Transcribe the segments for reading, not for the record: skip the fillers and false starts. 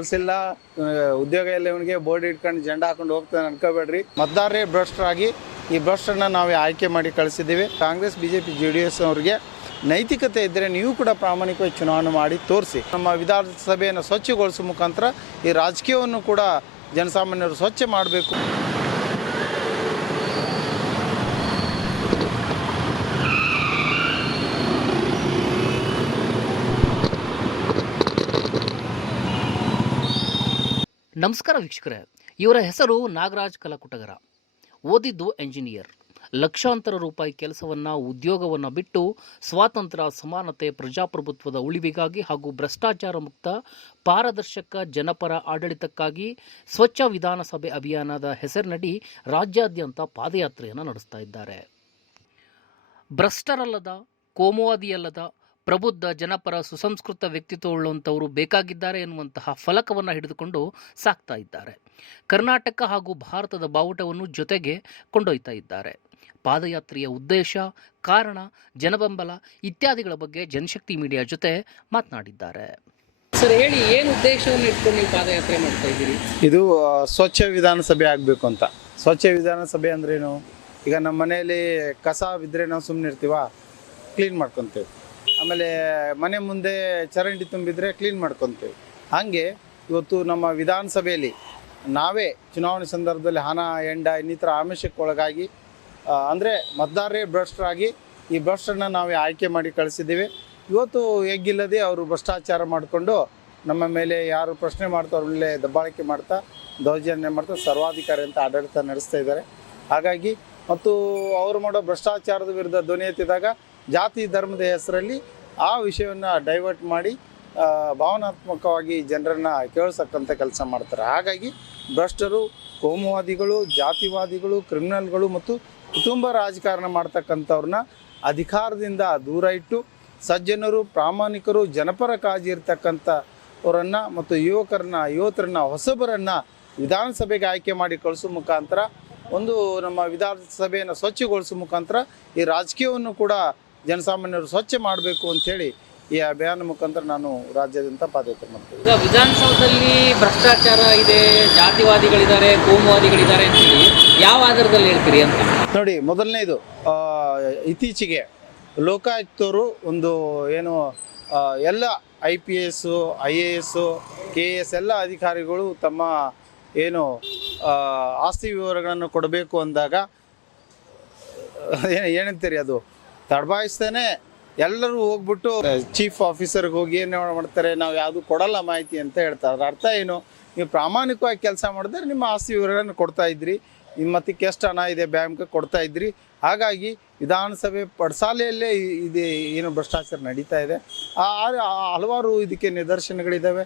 ಕೆಲಸ ಇಲ್ಲ, ಉದ್ಯೋಗ ಇಲ್ಲ, ಇವನಿಗೆ ಬೋರ್ಡ್ ಇಟ್ಕೊಂಡು ಜೆಂಡ ಹಾಕೊಂಡು ಹೋಗ್ತಾನೆ ಅನ್ಕೋಬೇಡ್ರಿ. ಮತದಾರರೇ ಭ್ರಷ್ಟರಾಗಿ ಈ ಭ್ರಷ್ಟರನ್ನ ನಾವು ಆಯ್ಕೆ ಮಾಡಿ ಕಳಿಸಿದ್ದೀವಿ. ಕಾಂಗ್ರೆಸ್, BJP, JDS ಅವರಿಗೆ ನೈತಿಕತೆ ಇದ್ದರೆ ನೀವು ಕೂಡ ಪ್ರಾಮಾಣಿಕವಾಗಿ ಚುನಾವಣೆ ಮಾಡಿ ತೋರಿಸಿ. ನಮ್ಮ ವಿಧಾನಸಭೆಯನ್ನು ಸ್ವಚ್ಛಗೊಳಿಸುವ ಮುಖಾಂತರ ಈ ರಾಜಕೀಯವನ್ನು ಕೂಡ ಜನಸಾಮಾನ್ಯರು ಸ್ವಚ್ಛ ಮಾಡಬೇಕು. ನಮಸ್ಕಾರ ವೀಕ್ಷಕರೇ, ಇವರ ಹೆಸರು ನಾಗರಾಜ್ ಕಲಕುಟಗರ. ಓದಿದ್ದು ಎಂಜಿನಿಯರ್. ಲಕ್ಷಾಂತರ ರೂಪಾಯಿ ಕೆಲಸವನ್ನು, ಉದ್ಯೋಗವನ್ನು ಬಿಟ್ಟು ಸ್ವಾತಂತ್ರ್ಯ, ಸಮಾನತೆ, ಪ್ರಜಾಪ್ರಭುತ್ವದ ಉಳಿವಿಗಾಗಿ ಹಾಗೂ ಭ್ರಷ್ಟಾಚಾರ ಮುಕ್ತ ಪಾರದರ್ಶಕ ಜನಪರ ಆಡಳಿತಕ್ಕಾಗಿ ಸ್ವಚ್ಛ ವಿಧಾನಸಭೆ ಅಭಿಯಾನದ ಹೆಸರಿನಡಿ ರಾಜ್ಯಾದ್ಯಂತ ಪಾದಯಾತ್ರೆಯನ್ನು ನಡೆಸ್ತಾ ಇದ್ದಾರೆ. ಭ್ರಷ್ಟರಲ್ಲದ, ಕೋಮುವಾದಿಯಲ್ಲದ, ಪ್ರಬುದ್ಧ, ಜನಪರ, ಸುಸಂಸ್ಕೃತ ವ್ಯಕ್ತಿತ್ವವುಳ್ಳಂಥವರು ಬೇಕಾಗಿದ್ದಾರೆ ಎನ್ನುವಂತಹ ಫಲಕವನ್ನು ಹಿಡಿದುಕೊಂಡು ಸಾಕ್ತಾ ಇದ್ದಾರೆ. ಕರ್ನಾಟಕ ಹಾಗೂ ಭಾರತದ ಬಾವುಟವನ್ನು ಜೊತೆಗೆ ಕೊಂಡೊಯ್ತಾ ಇದ್ದಾರೆ. ಪಾದಯಾತ್ರೆಯ ಉದ್ದೇಶ, ಕಾರಣ, ಜನಬೆಂಬಲ ಇತ್ಯಾದಿಗಳ ಬಗ್ಗೆ ಜನಶಕ್ತಿ ಮೀಡಿಯಾ ಜೊತೆ ಮಾತನಾಡಿದ್ದಾರೆ. ಸರ್ ಹೇಳಿ, ಏನು ಉದ್ದೇಶವನ್ನು ಇಟ್ಕೊಂಡು ನೀವು ಪಾದಯಾತ್ರೆ ಮಾಡ್ತಾ ಇದ್ದೀರಿ? ಇದು ಸ್ವಚ್ಛ ವಿಧಾನಸಭೆ ಆಗಬೇಕು ಅಂತ. ಸ್ವಚ್ಛ ವಿಧಾನಸಭೆ ಅಂದ್ರೇನು? ಈಗ ನಮ್ಮ ಮನೆಯಲ್ಲಿ ಕಸ ಬಿದ್ದರೆ ನಾವು ಸುಮ್ಮನೆ ಇರ್ತೀವ, ಕ್ಲೀನ್ ಮಾಡ್ಕೊತೇವೆ. ಆಮೇಲೆ ಮನೆ ಮುಂದೆ ಚರಂಡಿ ತುಂಬಿದರೆ ಕ್ಲೀನ್ ಮಾಡ್ಕೊತೇವೆ. ಹಾಗೆ ಇವತ್ತು ನಮ್ಮ ವಿಧಾನಸಭೆಯಲ್ಲಿ ನಾವೇ ಚುನಾವಣೆ ಸಂದರ್ಭದಲ್ಲಿ ಹಣ, ಹೆಂಡ ಇನ್ನಿತರ ಆಮಿಷಕ್ಕೊಳಗಾಗಿ ಅಂದರೆ ಮತದಾರರೇ ಭ್ರಷ್ಟರಾಗಿ ಈ ಭ್ರಷ್ಟರನ್ನ ನಾವೇ ಆಯ್ಕೆ ಮಾಡಿ ಕಳಿಸಿದ್ದೀವಿ. ಇವತ್ತು ಎಗ್ಗಿಲ್ಲದೆ ಅವರು ಭ್ರಷ್ಟಾಚಾರ ಮಾಡಿಕೊಂಡು ನಮ್ಮ ಮೇಲೆ ಯಾರು ಪ್ರಶ್ನೆ ಮಾಡ್ತಾ ಅವ್ರ ಮೇಲೆ ದಬ್ಬಾಳಿಕೆ ಮಾಡ್ತಾ, ದೌರ್ಜನ್ಯ ಮಾಡ್ತಾ, ಸರ್ವಾಧಿಕಾರಿ ಅಂತ ಆಡಳಿತ ನಡೆಸ್ತಾ ಇದ್ದಾರೆ. ಹಾಗಾಗಿ ಮತ್ತು ಅವರು ಮಾಡೋ ಭ್ರಷ್ಟಾಚಾರದ ವಿರುದ್ಧ ಧ್ವನಿ ಎತ್ತಿದಾಗ ಜಾತಿ ಧರ್ಮದ ಹೆಸರಲ್ಲಿ ಆ ವಿಷಯವನ್ನು ಡೈವರ್ಟ್ ಮಾಡಿ ಭಾವನಾತ್ಮಕವಾಗಿ ಜನರನ್ನು ಕೇಳಿಸಕ್ಕಂಥ ಕೆಲಸ ಮಾಡ್ತಾರೆ. ಹಾಗಾಗಿ ಭ್ರಷ್ಟರು, ಕೋಮುವಾದಿಗಳು, ಜಾತಿವಾದಿಗಳು, ಕ್ರಿಮಿನಲ್ಗಳು ಮತ್ತು ಕುಟುಂಬ ರಾಜಕಾರಣ ಮಾಡ್ತಕ್ಕಂಥವ್ರನ್ನ ಅಧಿಕಾರದಿಂದ ದೂರ ಇಟ್ಟು ಸಜ್ಜನರು, ಪ್ರಾಮಾಣಿಕರು, ಜನಪರ ಕಾಳಜಿ ಇರ್ತಕ್ಕಂಥವ್ರನ್ನು ಮತ್ತು ಯುವಕರನ್ನ ಹೊಸಬರನ್ನು ವಿಧಾನಸಭೆಗೆ ಆಯ್ಕೆ ಮಾಡಿ ಕಳಿಸೋ ಮುಖಾಂತರ ಒಂದು ನಮ್ಮ ವಿಧಾನಸಭೆಯನ್ನು ಸ್ವಚ್ಛಗೊಳಿಸುವ ಮುಖಾಂತರ ಈ ರಾಜಕೀಯವನ್ನು ಕೂಡ ಜನಸಾಮಾನ್ಯರು ಸ್ವಚ್ಛ ಮಾಡಬೇಕು ಅಂಥೇಳಿ ಈ ಅಭಿಯಾನ ಮುಖಾಂತರ ನಾನು ರಾಜ್ಯಾದ್ಯಂತ ಪಾದಯಾತ್ರೆ ಮಾಡ್ತೀನಿ. ಈಗ ವಿಧಾನಸೌಧದಲ್ಲಿ ಭ್ರಷ್ಟಾಚಾರ ಇದೆ, ಜಾತಿವಾದಿಗಳಿದ್ದಾರೆ, ಕೋಮುವಾದಿಗಳಿದ್ದಾರೆ ಅಂತೇಳಿ ಯಾವ ಆಧಾರದಲ್ಲಿ ಹೇಳ್ತೀರಿ ಅಂತ? ನೋಡಿ, ಮೊದಲನೇದು ಇತ್ತೀಚೆಗೆ ಲೋಕಾಯುಕ್ತರು ಒಂದು ಏನು ಎಲ್ಲ IPS, IAS, KS ಎಲ್ಲ ಅಧಿಕಾರಿಗಳು ತಮ್ಮ ಏನು ಆಸ್ತಿ ವಿವರಗಳನ್ನು ಕೊಡಬೇಕು ಅಂದಾಗ ಏನಂತೀರಿ, ಅದು ತಡಬಾಯಿಸ್ತೇನೆ ಎಲ್ಲರೂ ಹೋಗ್ಬಿಟ್ಟು ಚೀಫ್ ಆಫೀಸರ್ಗೆ ಹೋಗಿ ಏನು ಮಾಡ್ತಾರೆ, ನಾವು ಯಾವುದು ಕೊಡಲ್ಲ ಮಾಹಿತಿ ಅಂತ ಹೇಳ್ತಾರೆ. ಅದರ ಅರ್ಥ ಏನು? ನೀವು ಪ್ರಾಮಾಣಿಕವಾಗಿ ಕೆಲಸ ಮಾಡಿದ್ರೆ ನಿಮ್ಮ ಆಸ್ತಿ ವಿವರಗಳನ್ನು ಕೊಡ್ತಾ ಇದ್ರಿ, ನಿಮ್ಮ ಮತ್ತಕ್ಕೆ ಎಷ್ಟು ಹಣ ಇದೆ ಬ್ಯಾಂಕ್ಗೆ ಕೊಡ್ತಾ ಇದ್ರಿ. ಹಾಗಾಗಿ ವಿಧಾನಸಭೆ ಪಡಸಾಲೆಯಲ್ಲೇ ಇದೆ ಏನು ಭ್ರಷ್ಟಾಚಾರ ನಡೀತಾ ಇದೆ. ಹಲವಾರು ಇದಕ್ಕೆ ನಿದರ್ಶನಗಳಿದ್ದಾವೆ.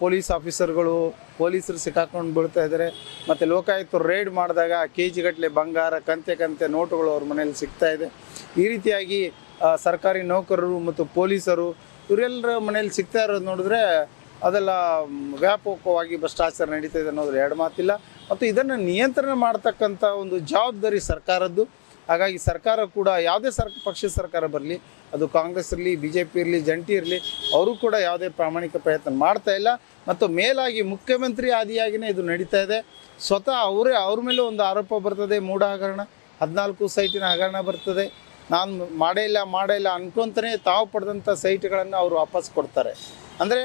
ಪೊಲೀಸ್ ಆಫೀಸರ್ಗಳು, ಪೊಲೀಸರು ಸಿಕ್ಕಾಕೊಂಡು ಬೀಳ್ತಾ ಇದ್ದಾರೆ. ಮತ್ತು ಲೋಕಾಯುಕ್ತರು ರೇಡ್ ಮಾಡಿದಾಗ KG ಗಟ್ಟಲೆ ಬಂಗಾರ, ಕಂತೆ ನೋಟುಗಳು ಅವ್ರ ಮನೇಲಿ ಸಿಗ್ತಾ ಇದೆ. ಈ ರೀತಿಯಾಗಿ ಸರ್ಕಾರಿ ನೌಕರರು ಮತ್ತು ಪೊಲೀಸರು ಇವರೆಲ್ಲರ ಮನೇಲಿ ಸಿಗ್ತಾ ಇರೋದು ನೋಡಿದ್ರೆ ಅದೆಲ್ಲ ವ್ಯಾಪಕವಾಗಿ ಭ್ರಷ್ಟಾಚಾರ ನಡೀತಾ ಇದೆ ಅನ್ನೋದ್ರ ಎರಡು ಮಾತಿಲ್ಲ. ಮತ್ತು ಇದನ್ನು ನಿಯಂತ್ರಣ ಮಾಡ್ತಕ್ಕಂಥ ಒಂದು ಜವಾಬ್ದಾರಿ ಸರ್ಕಾರದ್ದು. ಹಾಗಾಗಿ ಸರ್ಕಾರ ಕೂಡ ಯಾವುದೇ ಪಕ್ಷ ಸರ್ಕಾರ ಬರಲಿ, ಅದು ಕಾಂಗ್ರೆಸ್ ಇರಲಿ, BJP ಇರಲಿ, ಜಂಟಿ ಇರಲಿ, ಅವರು ಕೂಡ ಯಾವುದೇ ಪ್ರಾಮಾಣಿಕ ಪ್ರಯತ್ನ ಮಾಡ್ತಾ ಇಲ್ಲ. ಮತ್ತು ಮೇಲಾಗಿ ಮುಖ್ಯಮಂತ್ರಿ ಆದಿಯಾಗಿಯೇ ಇದು ನಡೀತಾ ಇದೆ. ಸ್ವತಃ ಅವ್ರ ಮೇಲೆ ಒಂದು ಆರೋಪ ಬರ್ತದೆ, ಮೂಢ ಹಗರಣ, 14 ಸೈಟಿನ ಹಗರಣ ಬರ್ತದೆ. ನಾನು ಮಾಡೇ ಇಲ್ಲ ಅನ್ಕೊಂತಾನೆ ತಾವು ಪಡೆದಂಥ ಸೈಟ್ಗಳನ್ನು ಅವರು ವಾಪಸ್ ಕೊಡ್ತಾರೆ. ಅಂದರೆ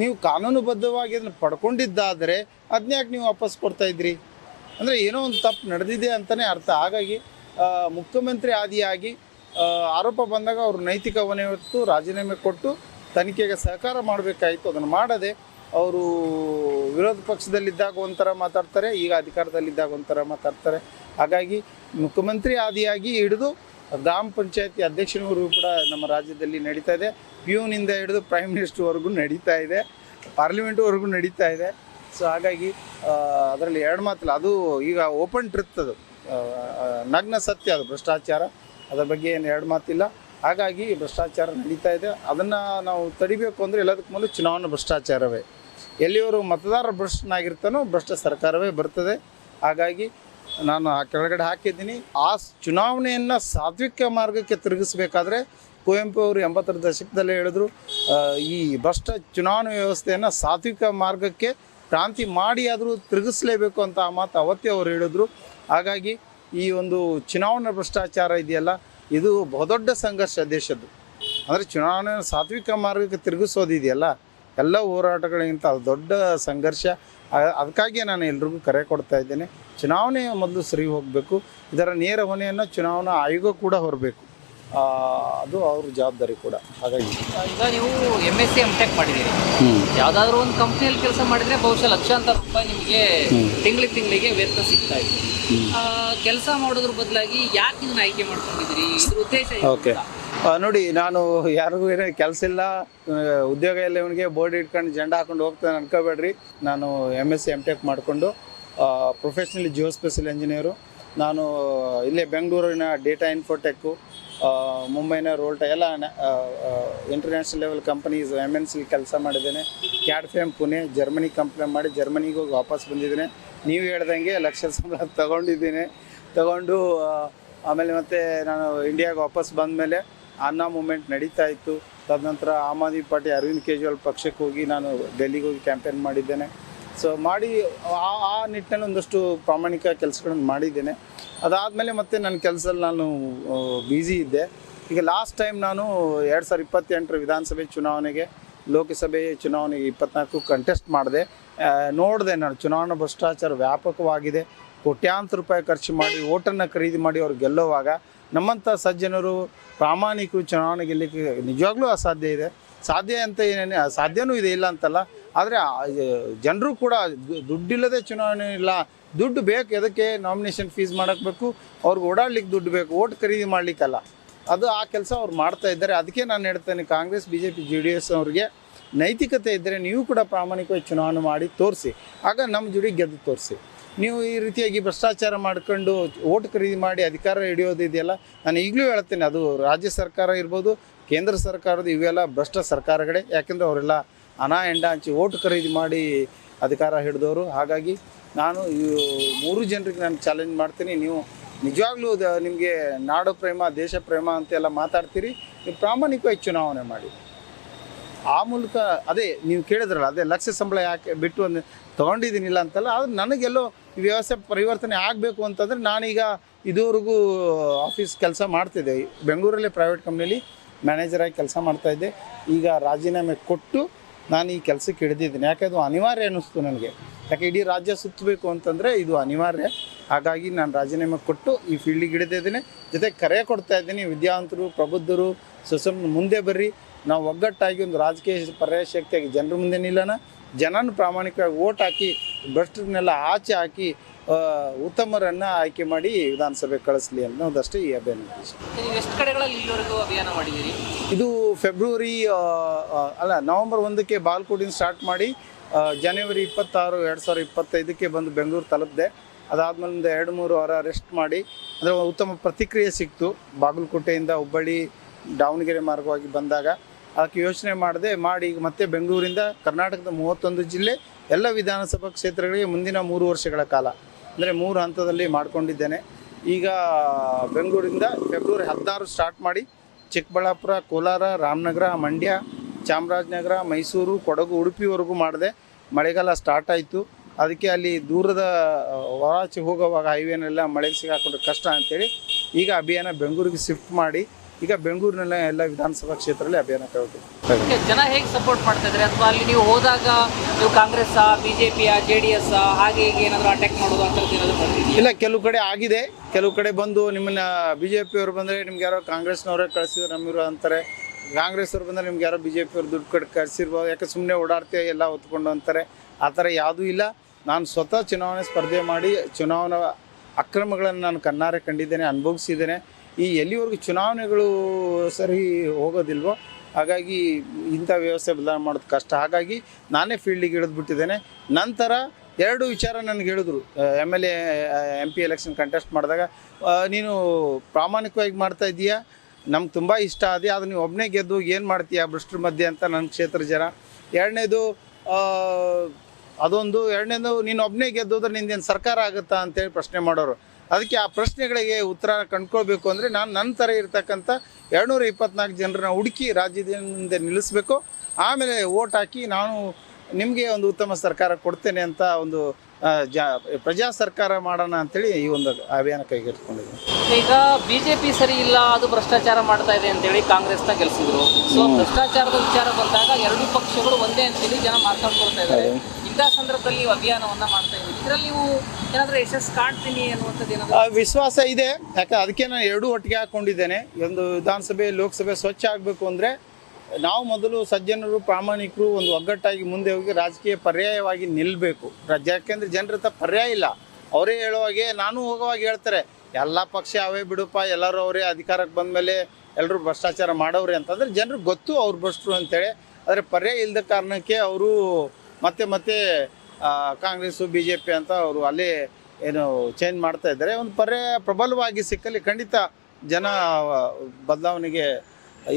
ನೀವು ಕಾನೂನುಬದ್ಧವಾಗಿ ಅದನ್ನು ಪಡ್ಕೊಂಡಿದ್ದಾದರೆ ಅದನ್ಯಾಕೆ ನೀವು ವಾಪಸ್ ಕೊಡ್ತಾ ಇದ್ರಿ? ಅಂದರೆ ಏನೋ ಒಂದು ತಪ್ಪು ನಡೆದಿದೆ ಅಂತಲೇ ಅರ್ಥ. ಹಾಗಾಗಿ ಮುಖ್ಯಮಂತ್ರಿ ಆದಿಯಾಗಿ ಆರೋಪ ಬಂದಾಗ ಅವರು ನೈತಿಕ ಹೊಣೆ ಹೊತ್ತು ರಾಜೀನಾಮೆ ಕೊಟ್ಟು ತನಿಖೆಗೆ ಸಹಕಾರ ಮಾಡಬೇಕಾಯಿತು. ಅದನ್ನು ಮಾಡದೆ ಅವರು ವಿರೋಧ ಪಕ್ಷದಲ್ಲಿದ್ದಾಗ ಒಂಥರ ಮಾತಾಡ್ತಾರೆ, ಈಗ ಅಧಿಕಾರದಲ್ಲಿದ್ದಾಗ ಒಂಥರ ಮಾತಾಡ್ತಾರೆ. ಹಾಗಾಗಿ ಮುಖ್ಯಮಂತ್ರಿ ಆದಿಯಾಗಿ ಹಿಡಿದು ಗ್ರಾಮ ಪಂಚಾಯತಿ ಅಧ್ಯಕ್ಷನವರೆಗೂ ಕೂಡ ನಮ್ಮ ರಾಜ್ಯದಲ್ಲಿ ನಡೀತಾ ಇದೆ. ಪ್ಯೂನಿಂದ ಹಿಡಿದು ಪ್ರೈಮ್ ಮಿನಿಸ್ಟರ್ವರೆಗೂ ನಡೀತಾ ಇದೆ, ಪಾರ್ಲಿಮೆಂಟ್ವರೆಗೂ ನಡೀತಾ ಇದೆ. ಸೊ ಹಾಗಾಗಿ ಅದರಲ್ಲಿ ಎರಡು ಮಾತಿಲ್ಲ, ಅದು ಈಗ ಓಪನ್ ಟ್ರುತ್, ಅದು ನಗ್ನ ಸತ್ಯ, ಅದು ಭ್ರಷ್ಟಾಚಾರ. ಅದರ ಬಗ್ಗೆ ಏನು ಎರಡು ಮಾತಿಲ್ಲ. ಹಾಗಾಗಿ ಭ್ರಷ್ಟಾಚಾರ ನಡೀತಾ ಇದೆ. ಅದನ್ನು ನಾವು ತಡಿಬೇಕು ಅಂದರೆ ಎಲ್ಲದಕ್ಕೆ ಮೊದಲು ಚುನಾವಣಾ ಭ್ರಷ್ಟಾಚಾರವೇ. ಎಲ್ಲಿಯವರು ಮತದಾರ ಭ್ರಷ್ಟನಾಗಿರ್ತಾನೋ ಭ್ರಷ್ಟ ಸರ್ಕಾರವೇ ಬರ್ತದೆ. ಹಾಗಾಗಿ ನಾನು ಆ ಕೆಳಗಡೆ ಹಾಕಿದ್ದೀನಿ, ಆ ಚುನಾವಣೆಯನ್ನು ಸಾತ್ವಿಕ ಮಾರ್ಗಕ್ಕೆ ತಿರುಗಿಸಬೇಕಾದ್ರೆ ಕುವೆಂಪು ಅವರು 80ರ ದಶಕದಲ್ಲೇ ಹೇಳಿದ್ರು, ಈ ಭ್ರಷ್ಟ ಚುನಾವಣಾ ವ್ಯವಸ್ಥೆಯನ್ನು ಸಾತ್ವಿಕ ಮಾರ್ಗಕ್ಕೆ ಕ್ರಾಂತಿ ಮಾಡಿ ಆದರೂ ತಿರುಗಿಸಲೇಬೇಕು ಅಂತ ಆ ಮಾತು ಅವತ್ತೇ ಅವರು ಹೇಳಿದ್ರು. ಹಾಗಾಗಿ ಈ ಒಂದು ಚುನಾವಣಾ ಭ್ರಷ್ಟಾಚಾರ ಇದೆಯಲ್ಲ, ಇದು ಬಹುದೊಡ್ಡ ಸಂಘರ್ಷ ದೇಶದ್ದು. ಅಂದರೆ ಚುನಾವಣೆ ಸಾತ್ವಿಕ ಮಾರ್ಗಕ್ಕೆ ತಿರುಗಿಸೋದಿದೆಯಲ್ಲ, ಎಲ್ಲ ಹೋರಾಟಗಳಿಗಿಂತ ಅದು ದೊಡ್ಡ ಸಂಘರ್ಷ. ಅದಕ್ಕಾಗಿಯೇ ನಾನು ಎಲ್ರಿಗೂ ಕರೆ ಕೊಡ್ತಾ ಇದ್ದೇನೆ, ಚುನಾವಣೆ ಮೊದಲು ಸರಿ ಹೋಗಬೇಕು. ಇದರ ನೇರ ಹೊಣೆಯನ್ನು ಚುನಾವಣಾ ಆಯೋಗ ಕೂಡ ಹೊರಬೇಕು, ಅದು ಅವ್ರ ಜವಾಬ್ದಾರಿ ಕೂಡ. ಹಾಗಾಗಿ ಈಗ ನೀವು MSc M.Tech ಮಾಡಿದ್ದೀರಿ, ಯಾವುದಾದ್ರೂ ಒಂದು ಕಂಪ್ನಿಯಲ್ಲಿ ಕೆಲಸ ಮಾಡಿದರೆ ಬಹುಶಃ ಲಕ್ಷಾಂತರ ರೂಪಾಯಿ ನಿಮಗೆ ತಿಂಗಳಿಗೆ ವೇತನ ಸಿಗ್ತಾ ಇದೆ. ಕೆಲಸ ಮಾಡೋದ್ರ ಬದಲಾಗಿ ಯಾಕೆ ಇದನ್ನ ಆಯ್ಕೆ ಮಾಡ್ಕೊಂಡಿದ್ದೀರಿ? ಇದ್ರ ಉದ್ದೇಶ ಏನು? ಓಕೆ, ನೋಡಿ, ನಾನು ಯಾರಿಗೂ ಏನೋ ಕೆಲಸ ಇಲ್ಲ, ಉದ್ಯೋಗ ಇಲ್ಲ, ಇವನಿಗೆ ಬೋರ್ಡ್ ಇಟ್ಕೊಂಡು ಜೆಂಡ ಹಾಕೊಂಡು ಹೋಗ್ತಾನೆ ಅನ್ಕೋಬೇಡ್ರಿ. ನಾನು MSc M.Tech ಮಾಡಿಕೊಂಡು ಪ್ರೊಫೆಷ್ನಲಿ ಜಿಯೋಸ್ಪೇಷಲ್ ಇಂಜಿನಿಯರು. ನಾನು ಇಲ್ಲೇ ಬೆಂಗಳೂರಿನ ಡೇಟಾ ಇನ್ಫೋಟೆಕ್ಕು, ಮುಂಬೈನ ರೋಲ್ಟಾ ಎಲ್ಲ ಇಂಟರ್ನ್ಯಾಷನಲ್ ಲೆವೆಲ್ ಕಂಪನೀಸ್ MNC ಕೆಲಸ ಮಾಡಿದ್ದೇನೆ. ಕ್ಯಾಡ್ಫೇಮ್ ಪುಣೆ ಜರ್ಮನಿ ಕಂಪ್ನಿ ಮಾಡಿ ಜರ್ಮನಿಗೆ ಹೋಗಿ ವಾಪಸ್ ಬಂದಿದ್ದೇನೆ. ನೀವು ಹೇಳ್ದಂಗೆ ಲಕ್ಷ ಸಂಬಳ ತಗೊಂಡು ಆಮೇಲೆ ಮತ್ತೆ ನಾನು ಇಂಡಿಯಾಗೆ ವಾಪಸ್ ಬಂದಮೇಲೆ ಅನ್ನಾ ಮೂಮೆಂಟ್ ನಡೀತಾ ಇತ್ತು. ತದನಂತರ ಆಮ್ ಆದ್ಮಿ ಪಾರ್ಟಿ ಅರವಿಂದ್ ಕೇಜ್ರಿವಾಲ್ ಪಕ್ಷಕ್ಕೆ ಹೋಗಿ ನಾನು ಡೆಲ್ಲಿಗೆ ಹೋಗಿ ಕ್ಯಾಂಪೇನ್ ಮಾಡಿದ್ದೇನೆ. ಸೊ ಮಾಡಿ ಆ ನಿಟ್ಟಿನಲ್ಲಿ ಒಂದಷ್ಟು ಪ್ರಾಮಾಣಿಕ ಕೆಲಸಗಳನ್ನು ಮಾಡಿದ್ದೇನೆ. ಅದಾದಮೇಲೆ ಮತ್ತೆ ನನ್ನ ಕೆಲಸದಲ್ಲಿ ನಾನು ಬ್ಯುಸಿ ಇದ್ದೆ. ಈಗ ಲಾಸ್ಟ್ ಟೈಮ್ ನಾನು 2028 ವಿಧಾನಸಭೆ ಚುನಾವಣೆಗೆ, ಲೋಕಸಭೆ ಚುನಾವಣೆಗೆ 24 ಕಂಟೆಸ್ಟ್ ಮಾಡಿದೆ. ನೋಡಿದೆ ನಾನು, ಚುನಾವಣಾ ಭ್ರಷ್ಟಾಚಾರ ವ್ಯಾಪಕವಾಗಿದೆ. ಕೋಟ್ಯಾಂತರ ರೂಪಾಯಿ ಖರ್ಚು ಮಾಡಿ ಓಟನ್ನು ಖರೀದಿ ಮಾಡಿ ಅವ್ರು ಗೆಲ್ಲುವಾಗ ನಮ್ಮಂಥ ಸಜ್ಜನರು ಪ್ರಾಮಾಣಿಕರು ಚುನಾವಣೆ ಗೆಲ್ಲಲಿಕ್ಕೆ ನಿಜವಾಗ್ಲೂ ಅಸಾಧ್ಯ ಇದೆ. ಸಾಧ್ಯ ಅಂತ ಏನೇನು ಸಾಧ್ಯವೂ ಇದೆ, ಇಲ್ಲ ಅಂತಲ್ಲ. ಆದರೆ ಜನರು ಕೂಡ ದುಡ್ಡಿಲ್ಲದೆ ಚುನಾವಣೆ ಇಲ್ಲ, ದುಡ್ಡು ಬೇಕು. ಎದಕ್ಕೆ? ನಾಮಿನೇಷನ್ ಫೀಸ್ ಮಾಡೋಕ್ಕೆ ಬೇಕು, ಅವ್ರಿಗೆ ಓಡಾಡ್ಲಿಕ್ಕೆ ದುಡ್ಡು ಬೇಕು, ಓಟ್ ಖರೀದಿ ಮಾಡಲಿಕ್ಕಲ್ಲ. ಅದು ಆ ಕೆಲಸ ಅವ್ರು ಮಾಡ್ತಾ ಇದ್ದಾರೆ. ಅದಕ್ಕೆ ನಾನು ಹೇಳ್ತೇನೆ, ಕಾಂಗ್ರೆಸ್ BJP JDS ಅವ್ರಿಗೆ ನೈತಿಕತೆ ಇದ್ದರೆ ನೀವು ಕೂಡ ಪ್ರಾಮಾಣಿಕವಾಗಿ ಚುನಾವಣೆ ಮಾಡಿ ತೋರಿಸಿ, ಆಗ ನಮ್ಮ ಜೋಡಿ ಗೆದ್ದು ತೋರಿಸಿ. ನೀವು ಈ ರೀತಿಯಾಗಿ ಭ್ರಷ್ಟಾಚಾರ ಮಾಡ್ಕೊಂಡು ಓಟ್ ಖರೀದಿ ಮಾಡಿ ಅಧಿಕಾರ ಹಿಡಿಯೋದಿದೆಯಲ್ಲ, ನಾನು ಈಗಲೂ ಹೇಳ್ತೇನೆ, ಅದು ರಾಜ್ಯ ಸರ್ಕಾರ ಇರ್ಬೋದು, ಕೇಂದ್ರ ಸರ್ಕಾರದ ಇವೆಲ್ಲ ಭ್ರಷ್ಟ ಸರ್ಕಾರಗಳೇ. ಯಾಕೆಂದರೆ ಅವರೆಲ್ಲ ಹಣ ಎಂಡ ಹಂಚಿ ಓಟ್ ಖರೀದಿ ಮಾಡಿ ಅಧಿಕಾರ ಹಿಡಿದವರು. ಹಾಗಾಗಿ ನಾನು ಈ 3 ಜನರಿಗೆ ನಾನು ಚಾಲೆಂಜ್ ಮಾಡ್ತೀನಿ, ನೀವು ನಿಜವಾಗ್ಲೂ ನಿಮಗೆ ನಾಡು ಪ್ರೇಮ ದೇಶ ಪ್ರೇಮ ಅಂತೆಲ್ಲ ಮಾತಾಡ್ತೀರಿ, ನೀವು ಪ್ರಾಮಾಣಿಕವಾಗಿ ಚುನಾವಣೆ ಮಾಡಿ. ಆ ಮೂಲಕ ಅದೇ ನೀವು ಕೇಳಿದ್ರಲ್ಲ, ಅದೇ ಲಕ್ಷ ಸಂಬಳ ಯಾಕೆ ಬಿಟ್ಟು ಒಂದು ತೊಗೊಂಡಿದ್ದೀನಿಲ್ಲ ಅಂತಲ್ಲ, ಆದರೆ ನನಗೆಲ್ಲೋ ಈ ವ್ಯವಸ್ಥೆ ಪರಿವರ್ತನೆ ಆಗಬೇಕು ಅಂತಂದರೆ ನಾನೀಗ ಇದುವರೆಗೂ ಆಫೀಸ್ ಕೆಲಸ ಮಾಡ್ತಿದ್ದೆ, ಬೆಂಗಳೂರಲ್ಲೇ ಪ್ರೈವೇಟ್ ಕಂಪ್ನಿಲಿ ಮ್ಯಾನೇಜರಾಗಿ ಕೆಲಸ ಮಾಡ್ತಾಯಿದ್ದೆ. ಈಗ ರಾಜೀನಾಮೆ ಕೊಟ್ಟು ನಾನು ಈ ಕೆಲಸಕ್ಕೆ ಹಿಡಿದಿದ್ದೀನಿ. ಯಾಕೆ ಅದು ಅನಿವಾರ್ಯ ಅನ್ನಿಸ್ತು ನನಗೆ. ಯಾಕೆ ಇಡೀ ರಾಜ್ಯ ಸುತ್ತಬೇಕು ಅಂತಂದರೆ ಇದು ಅನಿವಾರ್ಯ. ಹಾಗಾಗಿ ನಾನು ರಾಜೀನಾಮೆ ಕೊಟ್ಟು ಈ ಫೀಲ್ಡಿಗೆ ಹಿಡಿದಿದ್ದೀನಿ. ಜೊತೆಗೆ ಕರೆ ಕೊಡ್ತಾ ಇದ್ದೀನಿ, ವಿದ್ಯಾವಂತರು, ಪ್ರಬುದ್ಧರು, ಮುಂದೆ ಬರ್ರಿ, ನಾವು ಒಗ್ಗಟ್ಟಾಗಿ ಒಂದು ರಾಜಕೀಯ ಪರ್ಯಾಯ ಶಕ್ತಿಯಾಗಿ ಜನರ ಮುಂದೆ ನಿಲ್ಲೋಣ. ಜನನ ಪ್ರಾಮಾಣಿಕವಾಗಿ ಓಟ್ ಹಾಕಿ ಭ್ರಷ್ಟರನ್ನೆಲ್ಲ ಆಚೆ ಹಾಕಿ ಉತ್ತಮರನ್ನು ಆಯ್ಕೆ ಮಾಡಿ ವಿಧಾನಸಭೆ ಕಳಿಸ್ಲಿ ಅನ್ನೋದಷ್ಟೇ ಈ ಅಭಿಯಾನ. ಎಷ್ಟು ಕಡೆಗಳಲ್ಲಿ ಇಲ್ಲಿವರೆಗೂ ಅಭಿಯಾನ ಮಾಡಿದ್ದೀರಿ? ಇದು ನವೆಂಬರ್ 1ಕ್ಕೆ ಬಾಗಲಕೋಟೆಯಿಂದ ಸ್ಟಾರ್ಟ್ ಮಾಡಿ ಜನವರಿ 26, 2025ಕ್ಕೆ ಬಂದು ಬೆಂಗಳೂರು ತಲುಪಿದೆ. ಅದಾದಮೇಲೆ ಒಂದು 2-3 ವಾರ ರೆಸ್ಟ್ ಮಾಡಿ, ಅಂದರೆ ಉತ್ತಮ ಪ್ರತಿಕ್ರಿಯೆ ಸಿಕ್ತು. ಬಾಗಲಕೋಟೆಯಿಂದ ಹುಬ್ಬಳ್ಳಿ ದಾವಣಗೆರೆ ಮಾರ್ಗವಾಗಿ ಬಂದಾಗ ಅದಕ್ಕೆ ಯೋಚನೆ ಮಾಡಿ ಈಗ ಮತ್ತೆ ಬೆಂಗಳೂರಿಂದ ಕರ್ನಾಟಕದ 31 ಜಿಲ್ಲೆ ಎಲ್ಲ ವಿಧಾನಸಭಾ ಕ್ಷೇತ್ರಗಳಿಗೆ ಮುಂದಿನ 3 ವರ್ಷಗಳ ಕಾಲ, ಅಂದರೆ 3 ಹಂತದಲ್ಲಿ ಮಾಡಿಕೊಂಡಿದ್ದೇನೆ. ಈಗ ಬೆಂಗಳೂರಿಂದ ಫೆಬ್ರವರಿ 16 ಸ್ಟಾರ್ಟ್ ಮಾಡಿ ಚಿಕ್ಕಬಳ್ಳಾಪುರ, ಕೋಲಾರ, ರಾಮನಗರ, ಮಂಡ್ಯ, ಚಾಮರಾಜನಗರ, ಮೈಸೂರು, ಕೊಡಗು, ಉಡುಪಿವರೆಗೂ ಮಾಡಿದೆ. ಮಳೆಗಾಲ ಸ್ಟಾರ್ಟ್ ಆಯಿತು, ಅದಕ್ಕೆ ಅಲ್ಲಿ ದೂರದ ಹೊರಾಚೆ ಹೋಗೋವಾಗ ಹೈವೇನೆಲ್ಲ ಮಳೆಗೆ ಸಿಗಾಕೊಂಡ್ರೆ ಕಷ್ಟ ಅಂತೇಳಿ ಈಗ ಅಭಿಯಾನ ಬೆಂಗಳೂರಿಗೆ ಶಿಫ್ಟ್ ಮಾಡಿ ಈಗ ಬೆಂಗಳೂರಿನಲ್ಲ ಎಲ್ಲ ವಿಧಾನಸಭಾ ಕ್ಷೇತ್ರದಲ್ಲಿ ಅಭಿಯಾನ ಕೈಗೊಳ್ತೀವಿ. ಜನ ಹೇಗೆ ಸಪೋರ್ಟ್ ಮಾಡ್ತಾ ಇದ್ದಾರೆ? ಅಥವಾ ಅಲ್ಲಿ ನೀವು ಹೋದಾಗ ನೀವು ಕಾಂಗ್ರೆಸ್ BJP JDS ಹಾಗೆ ಹೀಗೆ ಏನಾದರೂ ಅಟ್ಯಾಕ್ ಮಾಡೋದು ಅಂಥದ್ದು ಏನಾದರೂ ಬಂದಿದೆಯಾ? ಇಲ್ಲ, ಕೆಲವು ಕಡೆ ಆಗಿದೆ. ಕೆಲವು ಕಡೆ ಬಂದು ನಿಮ್ಮನ್ನ BJP ಅವರು ಬಂದರೆ ನಿಮ್ಗೆ ಯಾರೋ ಕಾಂಗ್ರೆಸ್ನವರೇ ಕಳಿಸಿದ್ರು ನಮ್ಮಿರು ಅಂತಾರೆ, ಕಾಂಗ್ರೆಸ್ ಅವ್ರು ಬಂದರೆ ನಿಮ್ಗೆ ಯಾರೋ BJP ಅವ್ರು ದುಡ್ಡು ಕಳಿಸಿರ್ಬೋದು, ಯಾಕೆ ಸುಮ್ಮನೆ ಓಡಾಡ್ತೀವಿ ಎಲ್ಲ ಹೊತ್ಕೊಂಡು ಅಂತಾರೆ. ಆ ಥರ ಯಾವುದೂ ಇಲ್ಲ. ನಾನು ಸ್ವತಃ ಚುನಾವಣೆ ಸ್ಪರ್ಧೆ ಮಾಡಿ ಚುನಾವಣಾ ಅಕ್ರಮಗಳನ್ನು ನಾನು ಕಣ್ಣಾರೆ ಕಂಡಿದ್ದೇನೆ, ಅನುಭವಿಸಿದ್ದೇನೆ. ಈ ಎಲ್ಲಿವರೆಗೂ ಚುನಾವಣೆಗಳು ಸರಿ ಹೋಗೋದಿಲ್ವೋ ಹಾಗಾಗಿ ಇಂಥ ವ್ಯವಸ್ಥೆ ಬದಲಾವಣೆ ಮಾಡೋದು ಕಷ್ಟ. ಹಾಗಾಗಿ ನಾನೇ ಫೀಲ್ಡಿಗೆ ಇಳಿದ್ಬಿಟ್ಟಿದ್ದೇನೆ. ನಂತರ 2 ವಿಚಾರ ನನಗೆ ಹೇಳಿದ್ರು, MLA MP ಎಲೆಕ್ಷನ್ ಕಂಟೆಸ್ಟ್ ಮಾಡಿದಾಗ, ನೀನು ಪ್ರಾಮಾಣಿಕವಾಗಿ ಮಾಡ್ತಾ ಇದ್ದೀಯಾ, ನಮ್ಗೆ ತುಂಬ ಇಷ್ಟ ಅದೇ, ಅದು ನೀವು ಒಬ್ಬನೇ ಗೆದ್ದು ಏನು ಮಾಡ್ತೀಯಾ ಭ್ರಷ್ಟರ ಮಧ್ಯೆ ಅಂತ ನನ್ನ ಕ್ಷೇತ್ರ ಜನ. ಎರಡನೇದು ಅದೊಂದು, ಎರಡನೇದು ನೀನು ಒಬ್ಬನೇ ಗೆದ್ದೋದ್ರೆ ನಿಂದೇನು ಸರ್ಕಾರ ಆಗುತ್ತಾ ಅಂತೇಳಿ ಪ್ರಶ್ನೆ ಮಾಡೋರು. ಅದಕ್ಕೆ ಆ ಪ್ರಶ್ನೆಗಳಿಗೆ ಉತ್ತರ ಕಂಡ್ಕೊಳ್ಬೇಕು ಅಂದರೆ ನಾನು ನನ್ನ ಥರ ಇರ್ತಕ್ಕಂಥ 224 ಜನರನ್ನ ಹುಡುಕಿ ರಾಜ್ಯದಿಂದ ನಿಲ್ಲಿಸಬೇಕು. ಆಮೇಲೆ ಓಟ್ ಹಾಕಿ ನಾನು ನಿಮಗೆ ಒಂದು ಉತ್ತಮ ಸರ್ಕಾರ ಕೊಡ್ತೇನೆ ಅಂತ ಒಂದು ಪ್ರಜಾ ಸರ್ಕಾರ ಮಾಡೋಣ ಅಂತೇಳಿ ಈ ಒಂದು ಅಭಿಯಾನ ಕೈಗೆತ್ತಿಕೊಂಡಿದ್ದೀನಿ. ಈಗ ಬಿಜೆಪಿ ಸರಿ ಇಲ್ಲ, ಅದು ಭ್ರಷ್ಟಾಚಾರ ಮಾಡ್ತಾ ಇದೆ ಅಂತೇಳಿ ಕಾಂಗ್ರೆಸ್ನ ಗೆಲ್ಸಿದ್ರು. ಸೊ ಭ್ರಷ್ಟಾಚಾರದ ವಿಚಾರ ಬಂದಾಗ ಎರಡೂ ಪಕ್ಷಗಳು ಒಂದೇ ಅಂತೇಳಿ ಜನ ಮಾತಾಡ್ಕೊಳ್ತಾ ಇದ್ದಾರೆ. ಇಂಥ ಸಂದರ್ಭದಲ್ಲಿ ನೀವು ಅಭಿಯಾನವನ್ನ ಮಾಡ್ತಾ ಇದ್ದೀವಿ, ಇದರಲ್ಲಿ ನೀವು ಏನಾದರೂ ಯಶಸ್ಸು ಕಾಣ್ತೀನಿ ಅನ್ನುವಂಥದ್ದು ಏನಾದರೂ ವಿಶ್ವಾಸ ಇದೆ. ಯಾಕೆ ಅದಕ್ಕೆ ನಾನು ಎರಡೂ ಒಟ್ಟಿಗೆ ಹಾಕ್ಕೊಂಡಿದ್ದೇನೆ. ಒಂದು ವಿಧಾನಸಭೆ ಲೋಕಸಭೆ ಸ್ವಚ್ಛ ಆಗಬೇಕು ಅಂದರೆ ನಾವು ಮೊದಲು ಸಜ್ಜನರು ಪ್ರಾಮಾಣಿಕರು ಒಂದು ಒಗ್ಗಟ್ಟಾಗಿ ಮುಂದೆ ಹೋಗಿ ರಾಜಕೀಯ ಪರ್ಯಾಯವಾಗಿ ನಿಲ್ಲಬೇಕು. ಯಾಕೆಂದರೆ ಜನರ ಹತ್ರ ಪರ್ಯಾಯ ಇಲ್ಲ. ಅವರೇ ಹೇಳುವಾಗೆ ನಾನು ಹೋಗುವಾಗ ಹೇಳ್ತಾರೆ ಎಲ್ಲ ಪಕ್ಷ ಅವೇ ಬಿಡುಪ್ಪ, ಎಲ್ಲರೂ ಅವರೇ ಅಧಿಕಾರಕ್ಕೆ ಬಂದಮೇಲೆ ಎಲ್ಲರೂ ಭ್ರಷ್ಟಾಚಾರ ಮಾಡೋವ್ರೆ ಅಂತಂದರೆ ಜನರಿಗೆ ಗೊತ್ತು ಅವ್ರು ಭ್ರಷ್ಟರು ಅಂತೇಳಿ. ಆದರೆ ಪರ್ಯಾಯ ಇಲ್ಲದ ಕಾರಣಕ್ಕೆ ಅವರು ಮತ್ತೆ ಕಾಂಗ್ರೆಸ್ಸು ಬಿ ಜೆ ಪಿ ಅಂತ ಅವರು ಅಲ್ಲೇ ಏನು ಚೇಂಜ್ ಮಾಡ್ತಾ ಇದ್ದಾರೆ. ಒಂದು ಪರ್ಯಾಯ ಪ್ರಬಲವಾಗಿ ಸಿಕ್ಕಲ್ಲಿ ಖಂಡಿತ ಜನ ಬದಲಾವಣೆಗೆ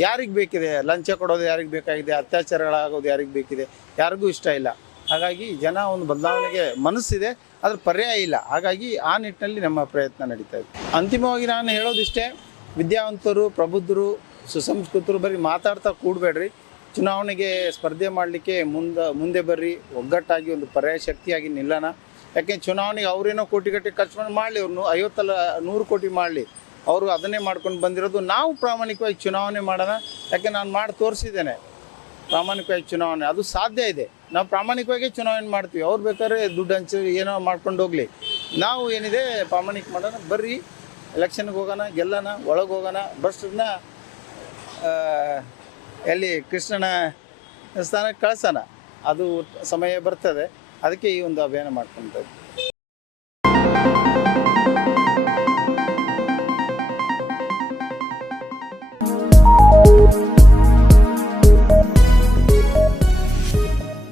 ಯಾರಿಗೆ ಬೇಕಿದೆ, ಲಂಚ ಕೊಡೋದು ಯಾರಿಗೆ ಬೇಕಾಗಿದೆ, ಅತ್ಯಾಚಾರಗಳಾಗೋದು ಯಾರಿಗೆ ಬೇಕಿದೆ, ಯಾರಿಗೂ ಇಷ್ಟ ಇಲ್ಲ. ಹಾಗಾಗಿ ಜನ ಒಂದು ಬದಲಾವಣೆಗೆ ಮನಸ್ಸಿದೆ, ಅದ್ರ ಪರ್ಯಾಯ ಇಲ್ಲ. ಹಾಗಾಗಿ ಆ ನಿಟ್ಟಿನಲ್ಲಿ ನಮ್ಮ ಪ್ರಯತ್ನ ನಡೀತಾ ಇದೆ. ಅಂತಿಮವಾಗಿ ನಾನು ಹೇಳೋದಿಷ್ಟೇ, ವಿದ್ಯಾವಂತರು, ಪ್ರಬುದ್ಧರು, ಸುಸಂಸ್ಕೃತರು ಬರೀ ಮಾತಾಡ್ತಾ ಕೂಡಬೇಡ್ರಿ. ಚುನಾವಣೆಗೆ ಸ್ಪರ್ಧೆ ಮಾಡಲಿಕ್ಕೆ ಮುಂದೆ ಬರ್ರಿ, ಒಗ್ಗಟ್ಟಾಗಿ ಒಂದು ಪರ್ಯಾಯ ಶಕ್ತಿಯಾಗಿ ನಿಲ್ಲೋಣ. ಯಾಕೆ ಚುನಾವಣೆಗೆ ಅವರೇನೋ ಕೋಟಿ ಖರ್ಚು ಮಾಡಲಿ, ಅವ್ರನ್ನು 50-100 ಕೋಟಿ ಮಾಡಲಿ, ಅವರು ಅದನ್ನೇ ಮಾಡ್ಕೊಂಡು ಬಂದಿರೋದು. ನಾವು ಪ್ರಾಮಾಣಿಕವಾಗಿ ಚುನಾವಣೆ ಮಾಡೋಣ. ಯಾಕೆ ನಾನು ಮಾಡಿ ತೋರಿಸಿದ್ದೇನೆ ಪ್ರಾಮಾಣಿಕವಾಗಿ ಚುನಾವಣೆ, ಅದು ಸಾಧ್ಯ ಇದೆ. ನಾವು ಪ್ರಾಮಾಣಿಕವಾಗಿ ಚುನಾವಣೆ ಮಾಡ್ತೀವಿ. ಅವ್ರು ಬೇಕಾದ್ರೆ ದುಡ್ಡು ಹಂಚಿ ಏನೋ ಮಾಡ್ಕೊಂಡು ಹೋಗಲಿ, ನಾವು ಏನಿದೆ ಪ್ರಾಮಾಣಿಕ ಮಾಡೋಣ. ಬರ್ರಿ ಎಲೆಕ್ಷನ್ಗೆ ಹೋಗೋಣ, ಗೆಲ್ಲೋಣ, ಒಳಗೆ ಹೋಗೋಣ, ಭ್ರಷ್ಟರನ್ನ ಎಲ್ಲಿ ಕೃಷ್ಣನ ಸ್ಥಾನಕ್ಕೆ ಕಳ್ಸೋಣ. ಅದು ಸಮಯ ಬರ್ತದೆ. ಅದಕ್ಕೆ ಈ ಒಂದು ಅಭಿಯಾನ ಮಾಡ್ಕೊಳ್ತಾ ಇದ್ದೀವಿ.